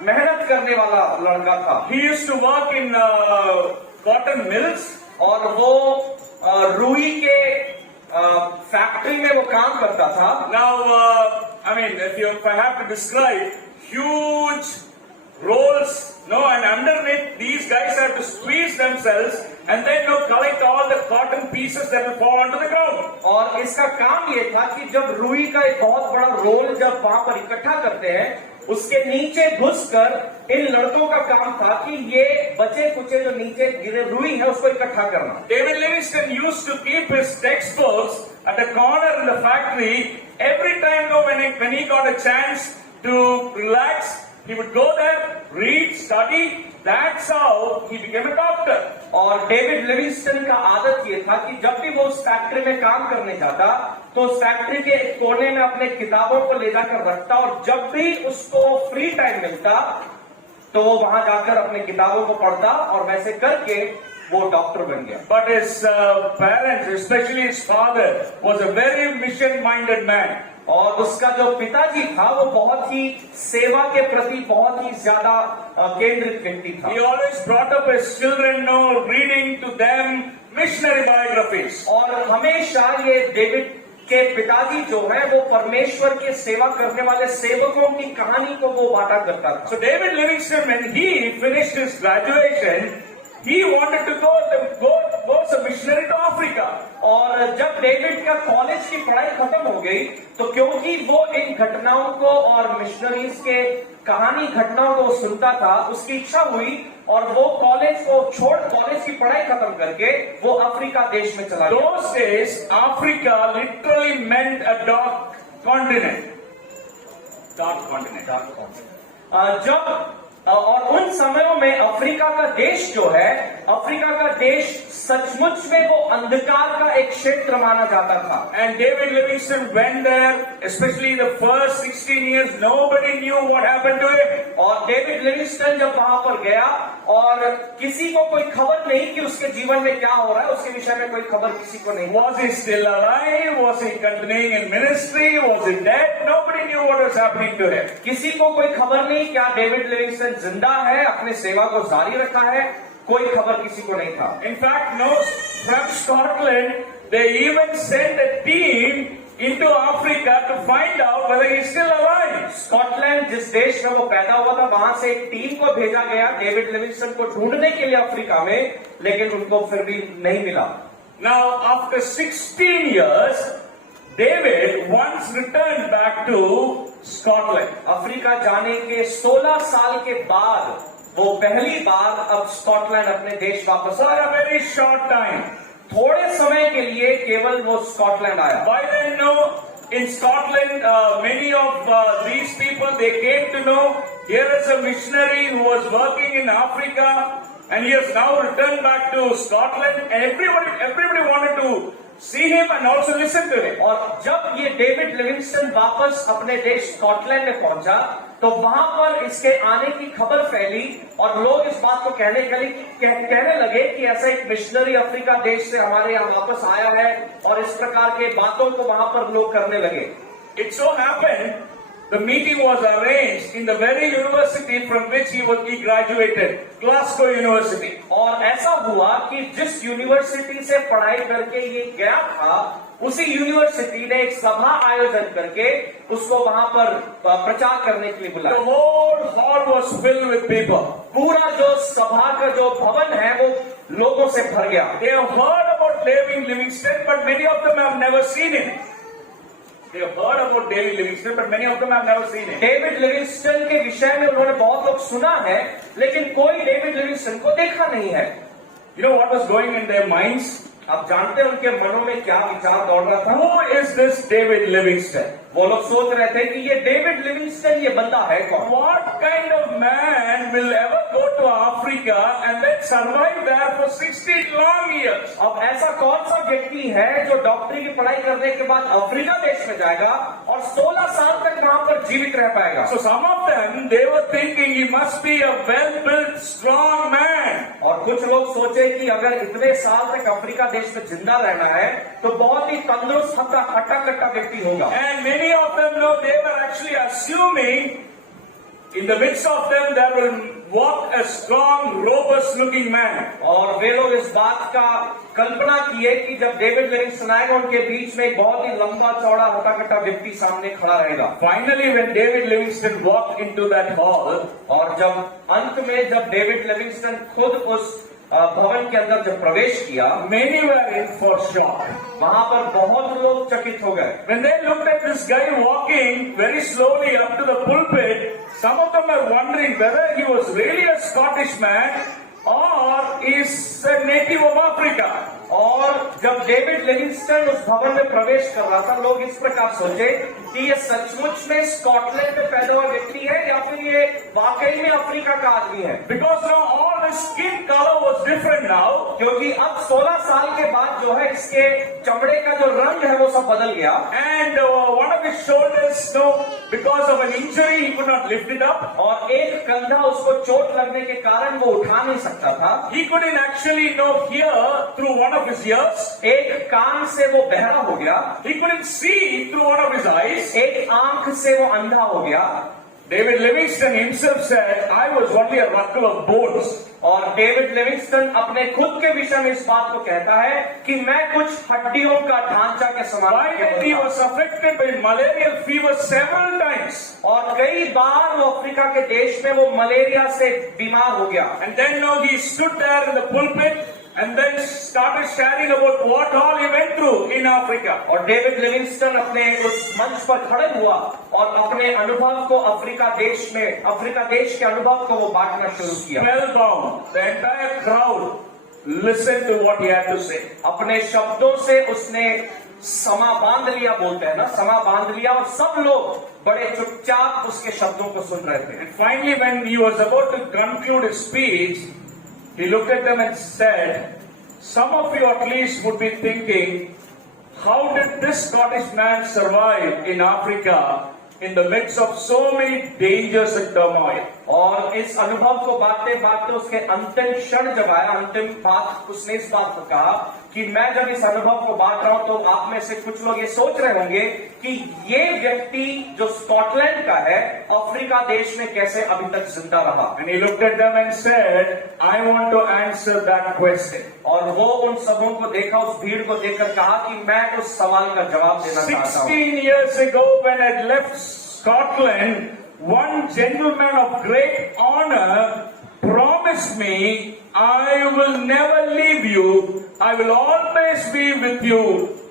मेहनत करने वाला लड़का था। He used to work in cotton mills. और वो रुई के फैक्ट्री में वो काम करता था। Now, if I have to describe, huge rolls, and underneath these guys have to squeeze themselves and then collect all the cotton pieces that will fall onto the ground. और इसका काम ये था कि जब रुई का एक बहुत बड़ा रोल जब वहां पर इकट्ठा करते हैं उसके नीचे घुसकर इन लड़कों का काम था कि ये बचे कुचे जो नीचे गिरे रुई है उसको इकट्ठा करना। David Livingstone used to keep his textbooks at a corner in the factory. Every time when he got a chance to relax, he would go there, read, study. That's how he became a doctor. और David Livingstone का आदत ये था कि जब भी वो उस फैक्ट्री में काम करने जाता तो उस फैक्ट्री के एक कोने में अपने किताबों को ले जाकर रखता और जब भी उसको फ्री टाइम मिलता तो वो वहां जाकर अपने किताबों को पढ़ता और वैसे करके वो डॉक्टर बन गया। But his parents, especially his father, was a very mission-minded man. और उसका जो पिताजी था वो बहुत ही सेवा के प्रति बहुत ही ज्यादा केंद्रित व्यक्ति था। He always brought up his children, reading to them missionary biographies. और हमेशा ये डेविड के पिताजी जो है वो परमेश्वर के सेवा करने वाले सेवकों की कहानी को वो बांटा करता था। So David Livingstone, when he finished his graduation, he wanted to go as a missionary to Africa. और जब डेविड का कॉलेज की पढ़ाई खत्म हो गई तो क्योंकि वो इन घटनाओं को और मिशनरीज के कहानी घटनाओं को सुनता था उसकी इच्छा हुई और वो कॉलेज की पढ़ाई खत्म करके वो अफ्रीका देश में चला गया। Those days, Africa literally meant a dark continent. Dark continent. और उन समयों में अफ्रीका का देश जो है अफ्रीका का देश सचमुच में वो अंधकार का एक क्षेत्र माना जाता था। And David Livingstone went there, especially the first 16 years, nobody knew what happened to him. और डेविड लिविंगस्टन जब वहां पर गया और किसी को कोई खबर नहीं कि उसके जीवन में क्या हो रहा है उसके विषय में कोई खबर किसी को नहीं। Was he still alive? Was he continuing in ministry? Was he dead? Nobody knew what was happening to him. किसी को कोई खबर नहीं क्या डेविड लिविंगस्टन जिंदा है अपने सेवा को जारी रखा है कोई खबर किसी को नहीं था। In fact, from Scotland, they even sent a team into Africa to find out whether he is still alive. Scotland जिस देश में वो पैदा हुआ था वहां से एक टीम को भेजा गया डेविड लिविंगस्टन को ढूंढने के लिए अफ्रीका में लेकिन उनको फिर भी नहीं मिला। Now, after 16 years, David once returned back to Scotland. Africa जाने के 16 साल के बाद वो पहली बार अब स्कॉटलैंड अपने देश वापस For आया। a very short time. थोड़े समय के लिए केवल वो स्कॉटलैंड आया। By then, In Scotland, many of these people, they came to know here is a missionary who was working in Africa and he has now returned back to Scotland, and everybody wanted to see him and also listen to him. और जब ये David Livingstone वापस अपने देश Scotland में पहुंचा तो वहां पर इसके आने की खबर फैली और लोग इस बात को कहने लगे कि ऐसा एक मिशनरी अफ्रीका देश से हमारे यहाँ वापस आया है, और इस प्रकार के बातों को वहां पर लोग करने लगे। It so happened the meeting was arranged in the very university from which he graduated, Glasgow University. और ऐसा हुआ कि जिस यूनिवर्सिटी से पढ़ाई करके ये गया था, उसी यूनिवर्सिटी ने एक सभा आयोजन करके उसको वहां पर प्रचार करने के लिए The बुलाया। whole hall was filled with people. पूरा जो सभा का जो भवन है वो लोगों से भर गया। They have heard about David Livingstone, but many of them have never seen him. They have heard about David Livingstone, but many of them have never seen him. David Livingstone के विषय में उन्होंने बहुत लोग सुना है, लेकिन कोई डेविड लिविंगस्टन को देखा नहीं है। You know what was going in their minds? आप जानते हैं उनके मनों में क्या विचार दौड़ रहा था? Who is this David Livingstone? वो लोग सोच रहे थे कि ये डेविड लिविंगस्टन ये बंदा है कौन? What kind of man will ever go to Africa and then survive there for 16 long years? अब ऐसा कौन सा व्यक्ति है जो डॉक्टरी की पढ़ाई करने के बाद अफ्रीका देश में जाएगा और 16 साल तक वहां पर जीवित रह पाएगा? So some of them, they were thinking he must be a well-built, strong man. और कुछ लोग सोचे कि अगर इतने साल तक अफ्रीका देश में जिंदा रहना है तो बहुत ही तंदुरुस्त हट्टा कट्टा व्यक्ति होगा। And many of them know they were actually assuming in the midst of them there will walk a strong, robust-looking man. और वे लोग इस बात का कल्पना किए कि जब डेविड लिविंगस्टन आएगा उनके बीच में एक बहुत ही लंबा चौड़ा हट्टा कट्टा व्यक्ति सामने खड़ा रहेगा। Finally, when David Livingstone walked into that hall, और जब अंत में जब डेविड लिविंगस्टन खुद उस भवन के अंदर जब प्रवेश किया, many were in for shock. वहां पर बहुत लोग चकित हो गए। When they looked at this guy walking very slowly up to the pulpit, some of them were wondering whether he was really a Scottish man or is a native of Africa. और जब David Livingstone उस भवन में प्रवेश कर रहा था, लोग इस प्रकार सोचे कि ये सचमुच में स्कॉटलैंड में पैदा हुआ व्यक्ति है या फिर ये वाकई में अफ्रीका का आदमी है। Because now all the skin color was different now. क्योंकि अब 16 साल के बाद जो है इसके चमड़े का जो रंग है वो सब बदल गया। And one of his shoulders, because of an injury, he could not lift it up. और एक कंधा उसको चोट लगने के कारण वो उठा नहीं सकता था। He couldn't actually hear through one of his ears. एक कान से वो बहरा हो गया। He couldn't see through one of his eyes. एक आंख से वो अंधा हो गया। David Livingstone himself said, I was only a ruckle of bones. और डेविड लिविंगस्टन अपने खुद के विषय में इस बात को कहता है कि मैं कुछ हड्डियों का ढांचा के समान Why that he was affected by malarial fever several times. और कई बार वो अफ्रीका के देश में वो मलेरिया से बीमार हो गया। And then he stood there in the pulpit and then started sharing about what all he went through in Africa. और डेविड लिविंगस्टन अपने उस मंच पर खड़े हुआ और अपने अनुभव को अफ्रीका देश के अनुभव को वो बांटना शुरू किया। Spellbound, the entire crowd listened to what he had to say. अपने शब्दों से उसने समा बांध लिया, बोलते हैं ना, समा बांध लिया, और सब लोग बड़े चुपचाप उसके शब्दों को सुन रहे थे। And finally, when he was about to conclude his speech, he looked at them and said, some of you at least would be thinking, how did this Scottish man survive in Africa in the midst of so many dangers and turmoil? और इस अनुभव को बांटते बांटते उसके अंतिम क्षण जब आया, अंतिम बात उसने इस बात को कहा कि मैं जब इस अनुभव को बांट रहा हूं तो आप में से कुछ लोग ये सोच रहे होंगे कि ये व्यक्ति जो स्कॉटलैंड का है अफ्रीका देश में कैसे अभी तक जिंदा रहा। And he looked at them and said, I want to answer that question. और वो उन सबों को देखा, उस भीड़ को देखकर कहा कि मैं उस सवाल का जवाब देना चाहता हूं। 16 years ago when I left Scotland, one gentleman of great honor promised me, I will never leave you, I will always be with you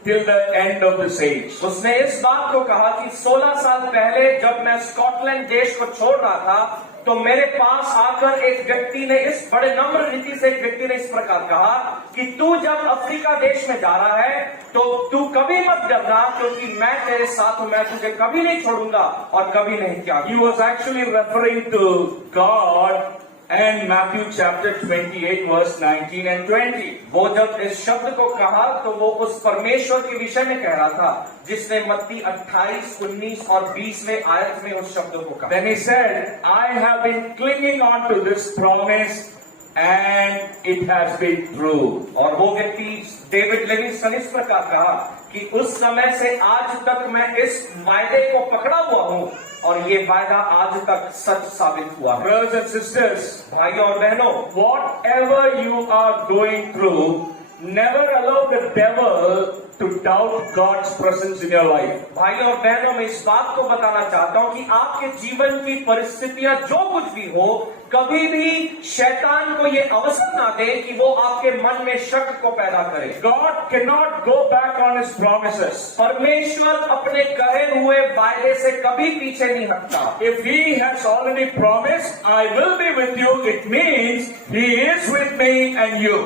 till the end of this age. उसने इस बात को कहा कि 16 साल पहले जब मैं स्कॉटलैंड देश को छोड़ रहा था, तो मेरे पास आकर एक व्यक्ति ने, इस बड़े नम्र रीति से एक व्यक्ति ने इस प्रकार कहा कि तू जब अफ्रीका देश में जा रहा है तो तू कभी मत डरना, क्योंकि मैं तेरे साथ हूं, मैं तुझे कभी नहीं छोड़ूंगा और कभी नहीं त्यागूंगा। He was actually referring to God and Matthew chapter 28 verse 19 and 20. वो जब इस शब्द को कहा तो वो उस परमेश्वर के विषय में कह रहा था जिसने मत्ती 28, 19 और 20वें आयत में उस शब्द को कहा। Then he said, I have been clinging on to this promise and it has been true. और वो व्यक्ति डेविड लिविंगस्टन इस प्रकार कहा कि उस समय से आज तक मैं इस वायदे को पकड़ा हुआ हूं और ये वायदा आज तक सच साबित हुआ है। Brothers and sisters, भाइयों और बहनों, whatever you are going through, never allow the devil to doubt God's presence in your life. भाइयों और बहनों, मैं इस बात को बताना चाहता हूं कि आपके जीवन की परिस्थितियां जो कुछ भी हो, कभी भी शैतान को ये अवसर ना दे कि वो आपके मन में शक को पैदा करे। God cannot go back on his promises. परमेश्वर अपने कहे हुए वायदे से कभी पीछे नहीं हटता। If he has already promised, I will be with you, it means he is with me and you.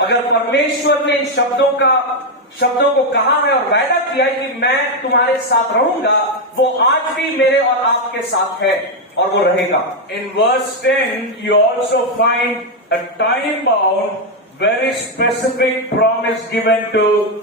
अगर परमेश्वर ने इन शब्दों को कहा है और वायदा किया है कि मैं तुम्हारे साथ रहूंगा, वो आज भी मेरे और आपके साथ है और वो रहेगा। In verse 10, you also find a time-bound, very specific promise given to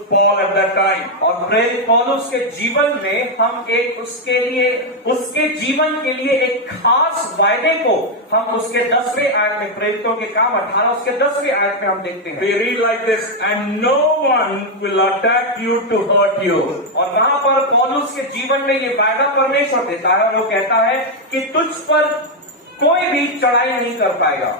Paul at that time. और प्रेरित पौलुस के जीवन में हम एक उसके जीवन के लिए एक खास वायदे को हम उसके 10वें आयत में, प्रेरितों के काम 18 उसके 10वें आयत में हम देखते हैं। We read like this, and no one will attack you to hurt you. और वहां पर पौलुस के जीवन में ये वायदा परमेश्वर देता है और वो कहता है कि तुझ पर कोई भी चढ़ाई नहीं कर पाएगा।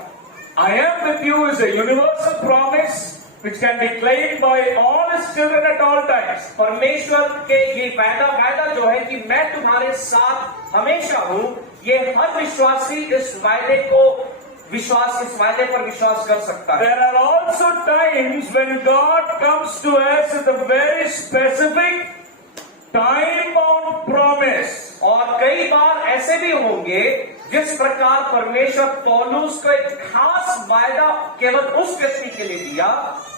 I am with you is a universal promise which can be claimed by all his children at all times. परमेश्वर के ये वायदा जो है कि मैं तुम्हारे साथ हमेशा हूं, ये हर विश्वासी इस वायदे पर विश्वास कर सकता है। There are also times when God comes to us with a very specific time-bound promise. और कई बार ऐसे भी होंगे जिस प्रकार परमेश्वर पौलुस को एक खास वायदा केवल उस व्यक्ति के लिए दिया,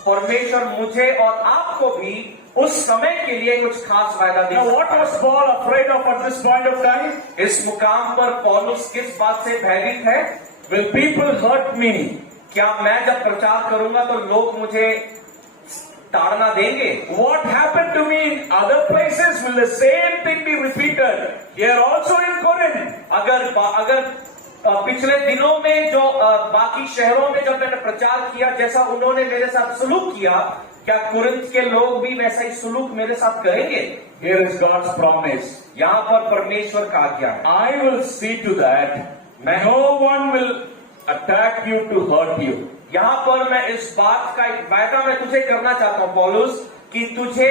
परमेश्वर मुझे और आपको भी उस समय के लिए कुछ खास वायदा दिया। Now what was Paul afraid of at this point of time? इस मुकाम पर पौलुस किस बात से भयभीत है? Will people hurt me? क्या मैं जब प्रचार करूंगा तो लोग मुझे ताड़ना देंगे? What happened to me in other places? Will the same thing be repeated here also in Corinth? अगर पिछले दिनों में जो बाकी शहरों में जब मैंने प्रचार किया, जैसा उन्होंने मेरे साथ सलूक किया, क्या कुरिन्थ के लोग भी वैसा ही सलूक मेरे साथ करेंगे? Here is God's promise. यहाँ पर परमेश्वर का आज्ञा है। I will see to that no one will attack you to hurt you. यहाँ पर मैं इस बात का एक वायदा मैं तुझे करना चाहता हूँ पौलुस, कि तुझे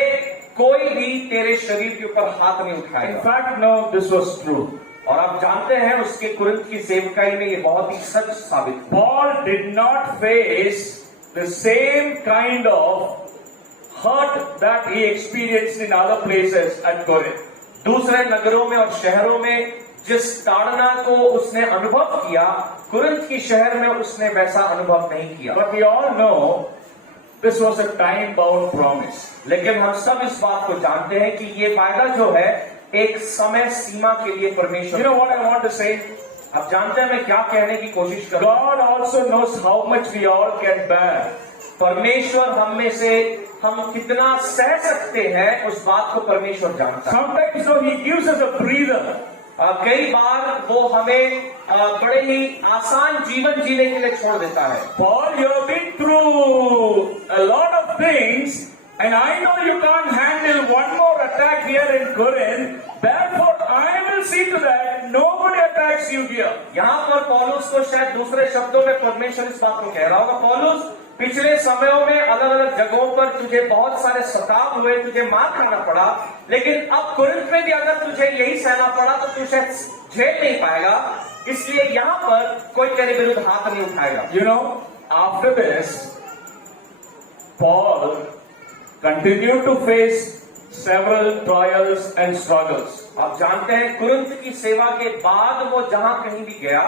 कोई भी तेरे शरीर के ऊपर हाथ नहीं In उठाएगा। fact, no, this was true. और आप जानते हैं उसके कुरिन्थ की सेवकाई में ये बहुत ही सच साबित हुआ। Paul did not face the same kind of hurt that he experienced in other places at Corinth. दूसरे नगरों में और शहरों में जिस ताड़ना को उसने अनुभव किया, कुरिन्थ की शहर में उसने वैसा अनुभव नहीं किया। But we all know this was a time-bound promise. लेकिन हम सब इस बात को जानते हैं कि ये वायदा जो है एक समय सीमा के लिए परमेश्वर। You know what I want to say? आप जानते हैं मैं क्या कहने की कोशिश कर रहा हूं? God also knows how much we all can bear. परमेश्वर हम में से हम कितना सह सकते हैं उस बात को परमेश्वर जानता है। Sometimes though he gives us a breather. कई बार वो हमें बड़े ही आसान जीवन जीने के लिए छोड़ देता है। Paul, you have been through a lot of things, and I know you can't handle one more attack here in Corinth. Therefore, I will see to that nobody attacks you here. यहाँ पर पौलुस को शायद दूसरे शब्दों में परमेश्वर इस बात को कह रहा होगा, पौलुस पिछले समयों में अलग अलग जगहों पर तुझे बहुत सारे सताव हुए, तुझे मार खाना पड़ा, लेकिन अब कुरिन्थ में भी अगर तुझे यही सहना पड़ा तो तू शायद झेल नहीं पाएगा, इसलिए यहाँ पर कोई तेरे विरुद्ध हाथ नहीं उठाएगा। You know, after this, Paul continued to face several trials and struggles. आप जानते हैं कुरिन्थ की सेवा के बाद वो जहां कहीं भी गया,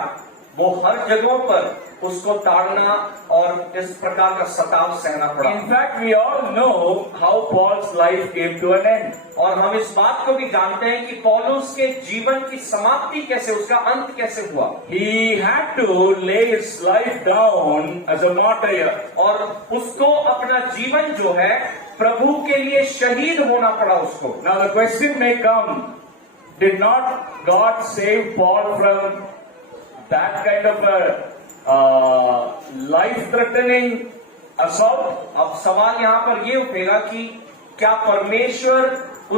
वो हर जगहों पर उसको ताड़ना और इस प्रकार का सताव सहना पड़ा। In fact, we all know how Paul's life came to an end. और हम इस बात को भी जानते हैं कि पौलुस के जीवन की समाप्ति कैसे, उसका अंत कैसे हुआ। He had to lay his life down as a martyr. और उसको अपना जीवन जो है प्रभु के लिए शहीद होना पड़ा उसको। Now the question may come, did not God save Paul from that kind of a life-threatening assault? अब सवाल यहाँ पर ये उठेगा कि क्या परमेश्वर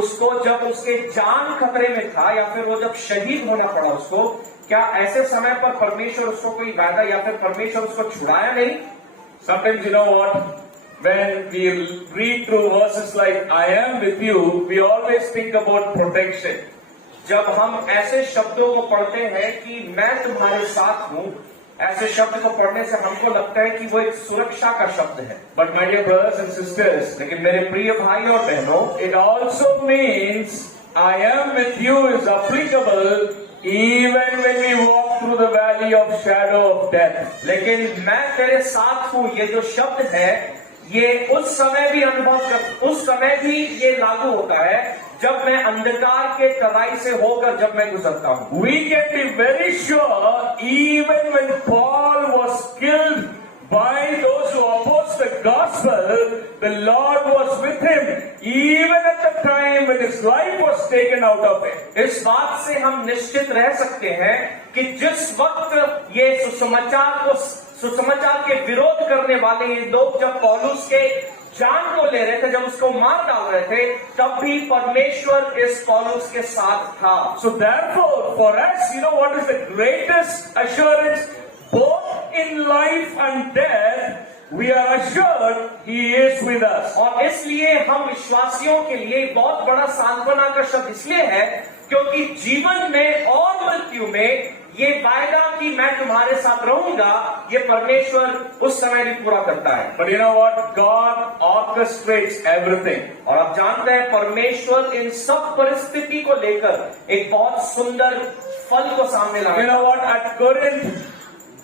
उसको जब उसके जान खतरे में था या फिर वो जब शहीद होना पड़ा उसको, क्या ऐसे समय पर परमेश्वर उसको कोई वादा या फिर परमेश्वर उसको छुड़ाया नहीं? Sometimes you know what? When we read through verses like "I am with you," we always think about protection. जब हम ऐसे शब्दों को पढ़ते हैं कि मैं तुम्हारे साथ हूँ, ऐसे शब्द को पढ़ने से हमको लगता है कि वो एक सुरक्षा का शब्द है। But my dear brothers and sisters, लेकिन मेरे प्रिय भाई और बहनों, it also means "I am with you" is applicable even when we walk through the valley of shadow of death. लेकिन मैं तेरे साथ हूँ, ये जो शब्द है, ये उस समय भी उस समय भी ये लागू होता है जब मैं अंधकार के तराई से होकर जब मैं गुजरता हूँ। We can be very sure even when Paul was killed by those who opposed the gospel, the Lord was with him even at the time when his life was taken out of him. इस बात से हम निश्चित रह सकते हैं कि जिस वक्त ये सुसमाचार के विरोध करने वाले ये लोग जब पौलुस के जान को ले रहे थे, जब उसको मार डाल रहे थे, तब भी परमेश्वर इस पौलुस के साथ था। So therefore, for us, you know what is the greatest assurance? Both in life and death, we are assured He is with us. और इसलिए हम विश्वासियों के लिए बहुत बड़ा सांत्वना का शब्द इसलिए है क्योंकि जीवन में और मृत्यु में ये वायदा कि मैं तुम्हारे साथ रहूंगा, ये परमेश्वर उस समय भी पूरा करता है। But you know what? God orchestrates everything. और आप जानते हैं परमेश्वर इन सब परिस्थिति को लेकर एक बहुत सुंदर फल को सामने लाया। You know what? At Corinth,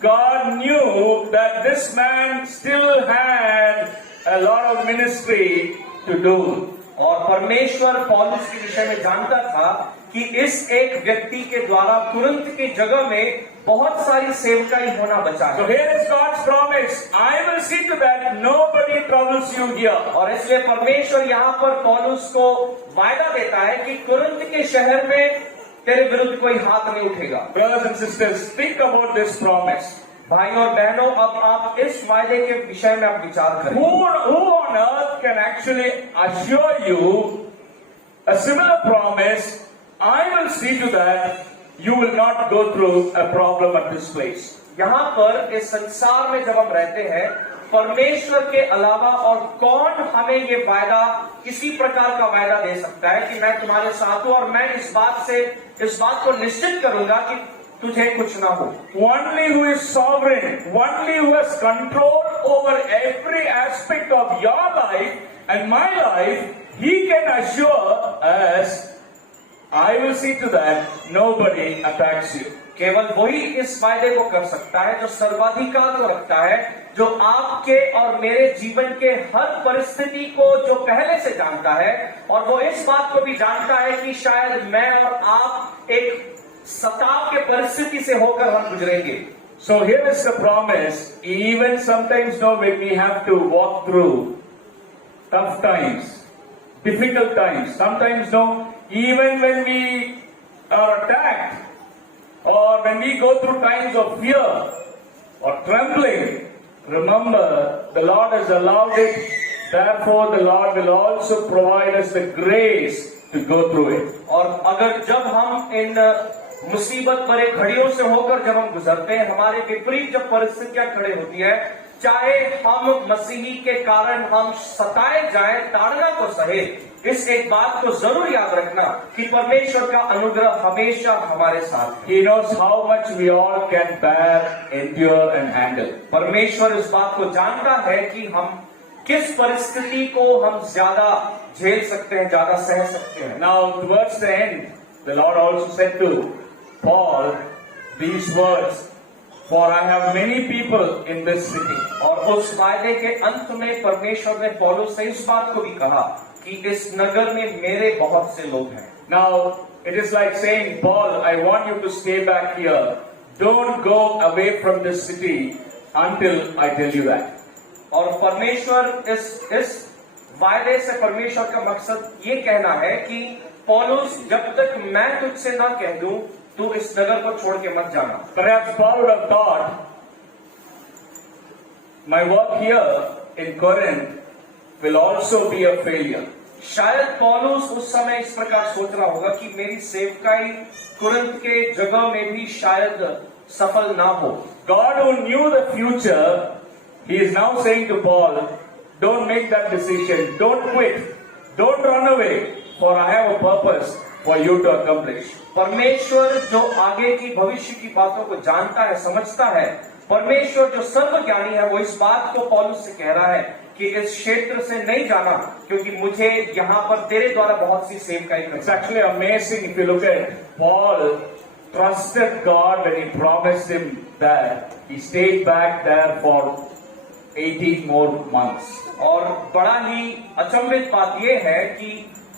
God knew that this man still had a lot of ministry to do. और परमेश्वर पौलुस के विषय में जानता था कि इस एक व्यक्ति के द्वारा तुरंत की जगह में बहुत सारी सेवकाई होना बचा है। So here is God's promise. I will see to that nobody troubles you here. और इसलिए परमेश्वर यहाँ पर पौलुस को वायदा देता है कि तुरंत के शहर में तेरे विरुद्ध कोई हाथ नहीं उठेगा। Brothers and sisters, think about this promise. भाई और बहनों, अब आप इस वायदे के विषय में आप विचार करें। Who on earth can actually assure you a similar promise? I will see to that you will not go through a problem at this place. यहाँ पर इस संसार में जब हम रहते हैं, परमेश्वर के अलावा और कौन हमें ये वायदा, किसी प्रकार का वायदा दे सकता है कि मैं तुम्हारे साथ हूं और मैं इस बात को निश्चित करूंगा कि तुझे कुछ ना हो। Only who is sovereign, only who has control over every aspect of your life and my life, He can assure us, I will see to that nobody attacks you. केवल वही इस वायदे को कर सकता है जो सर्वाधिकार को रखता है, जो आपके और मेरे जीवन के हर परिस्थिति को जो पहले से जानता है, और वो इस बात को भी जानता है कि शायद मैं और आप एक सताव के परिस्थिति से होकर हम गुजरेंगे। So here is the promise. Even sometimes, no, when we have to walk through tough times, difficult times, sometimes, no, even when we are attacked, or when we go through times of fear or trembling, remember the Lord has allowed it. Therefore, the Lord will also provide us the grace to go through it. और अगर जब हम इन मुसीबत भरे घड़ियों से होकर जब हम गुजरते हैं, हमारे विपरीत जब परिस्थितियां खड़े होती है, चाहे हम मसीही के कारण हम सताए जाएं, ताड़ना को सहे, इस एक बात को जरूर याद रखना कि परमेश्वर का अनुग्रह हमेशा हमारे साथ है। He knows how much we all can bear, endure and handle. परमेश्वर इस बात को जानता है कि हम किस परिस्थिति को हम ज्यादा झेल सकते हैं, ज्यादा सह सकते हैं। Now, towards the end, the Lord also said to Paul these words, for I have many people in this city. और उस वायदे के अंत में परमेश्वर ने पौलुस से इस बात को भी कहा कि इस नगर में मेरे बहुत से लोग हैं। Now, it is like saying, Paul, I want you to stay back here. Don't go away from this city until I tell you that. और परमेश्वर इस वायदे से परमेश्वर का मकसद ये कहना है कि पौलुस, जब तक मैं तुझसे ना कह दूं, तू इस नगर को छोड़ के मत जाना। Perhaps Paul would have thought, my work here in Corinth will also be a failure. शायद पौलुस उस समय इस प्रकार सोच रहा होगा कि मेरी सेवकाई कुरिन्थ के जगह में भी शायद सफल ना हो। God who knew the future, he is now saying to Paul, don't make that decision, don't quit, don't run away, for I have a purpose for you to accomplish. परमेश्वर जो आगे की भविष्य की बातों को जानता है, समझता है, परमेश्वर जो सर्वज्ञानी है, वो इस बात को पौलुस से कह रहा है कि इस क्षेत्र से नहीं जाना, क्योंकि मुझे यहाँ पर तेरे द्वारा बहुत सी सेवकाई करनी है। It's actually amazing if you look at Paul trusted God when he promised him that. He stayed back there for 18 more months. और बड़ा ही अचंभित बात यह है कि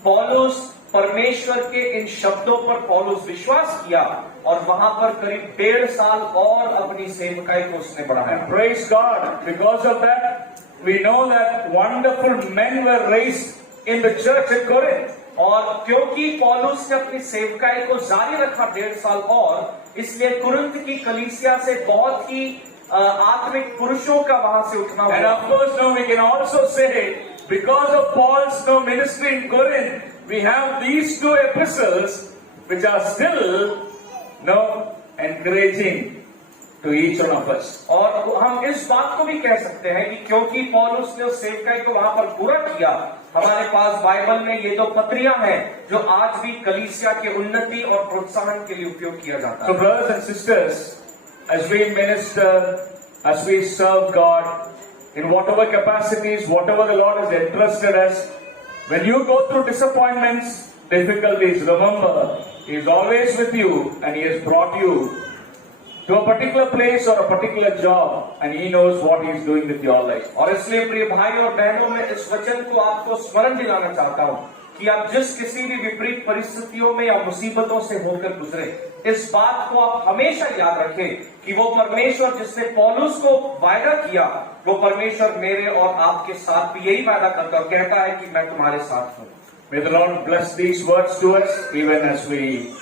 पौलुस परमेश्वर के इन शब्दों पर पौलुस विश्वास किया और वहां पर करीब 1.5 साल और अपनी सेवकाई को उसने बढ़ाया। Praise God. Because of that, we know that wonderful men were raised in the church at Corinth. और क्योंकि पौलुस ने अपनी सेवकाई को जारी रखा 1.5 साल और, इसलिए कुरिन्थ की कलीसिया से बहुत ही आत्मिक पुरुषों का वहां से उठना And हुआ। of course, now we can also say, because of Paul's ministry in Corinth, we have these two epistles which are still encouraging to each one of us. और हम इस बात को भी कह सकते हैं कि क्योंकि पौलुस ने उस सेवकाई को वहां पर पूरा किया, हमारे पास बाइबल में ये 2 पत्रियां हैं जो आज भी कलीसिया के उन्नति और प्रोत्साहन के लिए उपयोग किया जाता So है। brothers and sisters, as we minister, as we serve God, in whatever capacities, whatever the Lord has entrusted us, when you go through disappointments, difficulties, remember, He is always with you and He has brought you to a particular place or a particular job and He knows what He is doing with your life. और इसलिए प्रिय भाई और बहनों, मैं इस वचन को आपको स्मरण दिलाना चाहता हूं कि आप जिस किसी भी विपरीत परिस्थितियों में या मुसीबतों से होकर गुजरे, इस बात को आप हमेशा याद रखें कि वो परमेश्वर जिसने पौलुस को वायदा किया, वो परमेश्वर मेरे और आपके साथ भी यही वायदा करता है और कहता है कि मैं तुम्हारे साथ हूं। May the Lord bless these words to us even as we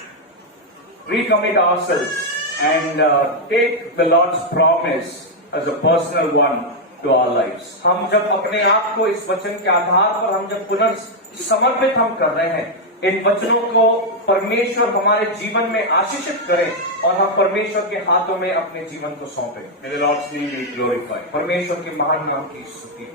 recommit ourselves and take the Lord's promise as a personal one to our lives. हम जब अपने आप को इस वचन के आधार पर हम जब पुनर्समर्पित हम कर रहे हैं, इन वचनों को परमेश्वर हमारे जीवन में आशीषित करें और हम परमेश्वर के हाथों में अपने जीवन को सौंपें। May the Lord's name be glorified. परमेश्वर के महान नाम की स्तुति।